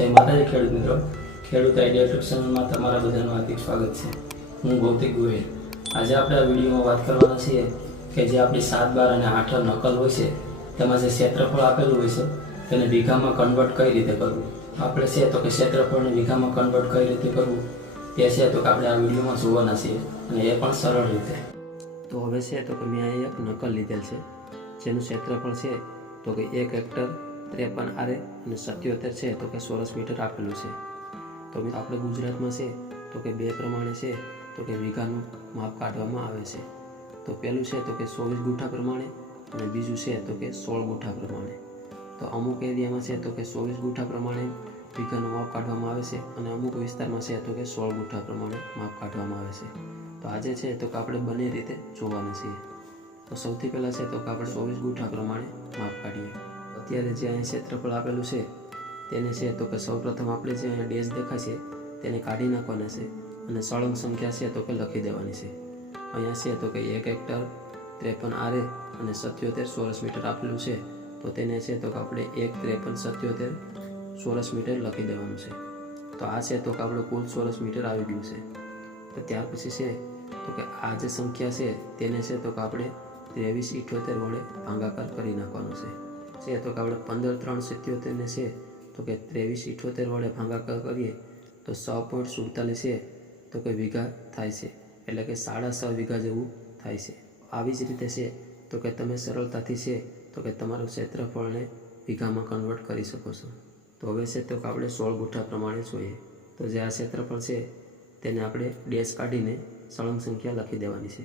જય માતાજી ખેડૂત મિત્રો. ખેડૂત આઈડિયા યુટ્યુબ ચેનલમાં તમારા બધાનું હાર્દિક સ્વાગત છે. હું ભૌતિક ગોહિલ. આજે આપણે આ વિડીયોમાં વાત કરવાના છીએ કે જે આપણી સાત બાર અને આઠ નકલ હોય છે, તેમાં જે ક્ષેત્રફળ આપેલું હોય છે, તેને વીઘામાં કન્વર્ટ કઈ રીતે કરવું? આપણે છે તો કે ક્ષેત્રફળને વીઘામાં કન્વર્ટ કઈ રીતે કરવું? તે છે તો કે આપણે આ વિડીયોમાં જોવાના છીએ અને એ પણ સરળ રીતે. તો હવે છે તો કે મેં અહીં એક નકલ લીધેલ છે, જેનું ક્ષેત્રફળ છે તો કે એક હેક્ટર ત્રેપન આરે અને સત્યોતેર છે તો કે સોરસ મીટર આપેલું છે. તો આપણે ગુજરાતમાં છે તો કે બે પ્રમાણે છે તો કે વીઘાનું માપ કાઢવામાં આવે છે. તો પહેલું છે તો કે ચોવીસ ગુઠા પ્રમાણે અને બીજું છે તો કે સોળ ગુઠા પ્રમાણે. તો અમુક એરિયામાં છે તો કે ચોવીસ ગુઠા પ્રમાણે વીઘાનું માપ કાઢવામાં આવે છે અને અમુક વિસ્તારમાં છે તો કે સોળ ગુઠા પ્રમાણે માપ કાઢવામાં આવે છે. તો આજે છે તો કે આપણે બંને રીતે જોવાના છીએ. તો સૌથી પહેલાં છે તો કે આપણે ચોવીસ ગુઠા પ્રમાણે માપ કાઢીએ. અત્યારે જે અહીં ક્ષેત્રફળ આપેલું છે, તેને છે તો કે સૌપ્રથમ આપણે જે અહીંયા ડેશ દેખાય છે, તેને કાઢી નાખવાના છે અને સળંગ સંખ્યા છે તો કે લખી દેવાની છે. અહીંયા છે તો કે એક હેક્ટર, ત્રેપન આરે અને સત્યોતેર ચોરસ મીટર આપેલું છે, તો તેને છે તો કે આપણે એક, ત્રેપન, સત્યોતેર ચોરસ મીટર લખી દેવાનું છે. તો આ છે તો કે આપણું કુલ ચોરસ મીટર આવી ગયું છે. તો ત્યાર પછી છે તો કે આ જે સંખ્યા છે, તેને છે તો કે આપણે ત્રેવીસ, ઇઠ્યોતેર વડે ભાગાકાર કરી નાખવાનો છે. છે તો કે આપણે પંદર, ત્રણ સિત્યોતેરને છે, તો કે ત્રેવીસ, ઇઠોતેર વડે ભાંગાકાર કરીએ, તો સો પોઈન્ટ સુડતાલીસ છે તો કે વીઘા થાય છે. એટલે કે સાડા સો વીઘા જેવું થાય છે. આવી જ રીતે છે, તો કે તમે સરળતાથી છે, તો કે તમારું ક્ષેત્રફળને વીઘામાં કન્વર્ટ કરી શકો છો. તો હવે છે, તો કે આપણે સોળ ગુઠ્ઠા પ્રમાણે જોઈએ. તો જે આ ક્ષેત્રફળ છે, તેને આપણે ડેશ કાઢીને સળંગ સંખ્યા લખી દેવાની છે.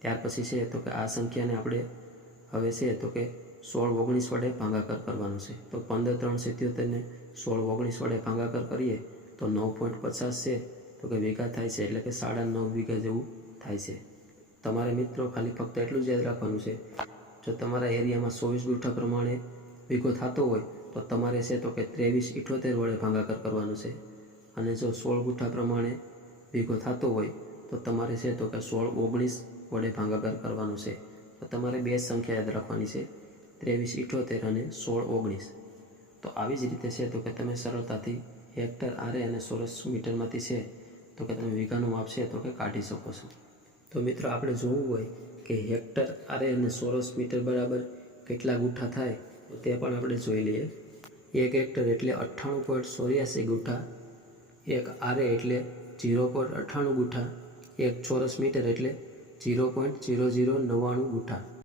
ત્યાર પછી છે, તો કે આ સંખ્યાને આપણે હવે છે, તો કે સોળ ઓગણીસ વડે ભાગાકાર કરવાનો છે. તો પંદર ત્રણ સિત્યોતેરને સોળ ઓગણીસ વડે ભાગાકાર કરીએ તો નવ પોઈન્ટ પચાસ છે. તો કે વીઘા થાય છે એટલે કે સાડા નવ વીઘા જેવું થાય છે. તમારે મિત્રો ખાલી ફક્ત એટલું જ યાદ રાખવાનું છે. જો તમારા એરિયામાં ચોવીસ ગુઠા પ્રમાણે વીઘો થતો હોય તો તમારે છે તો કે ત્રેવીસ ઇઠોતેર વડે ભાગાકાર કરવાનો છે. અને જો સોળ ગુઠા પ્રમાણે વીઘો થતો હોય તો તમારે છે તો કે સોળ ઓગણીસ વડે ભાગાકાર કરવાનો છે. તો તમારે બે સંખ્યા યાદ રાખવાની છે. ત્રેવીસ ઇઠોતેર અને સોળ, ઓગણીસ. તો આવી જ રીતે છે, તો કે તમે સરળતાથી હેક્ટર આરે અને સોરસ મીટરમાંથી છે, તો કે તમે વીઘાનું માપ છે, તો કે કાઢી શકો છો. તો મિત્રો, આપણે જોવું હોય કે હેક્ટર આરે અને સોરસ મીટર બરાબર કેટલા ગુઠ્ઠા થાય, તો તે પણ આપણે જોઈ લઈએ. એક હેક્ટર એટલે અઠ્ઠાણું પોઈન્ટ ચોર્યાસી ગુઠ્ઠા એક આરે એટલે જીરો પોઈન્ટ અઠ્ઠાણું ગુઠ્ઠા એક ચોરસ મીટર એટલે જીરો પોઈન્ટ ઝીરો ઝીરો નવ્વાણું ગુઠા.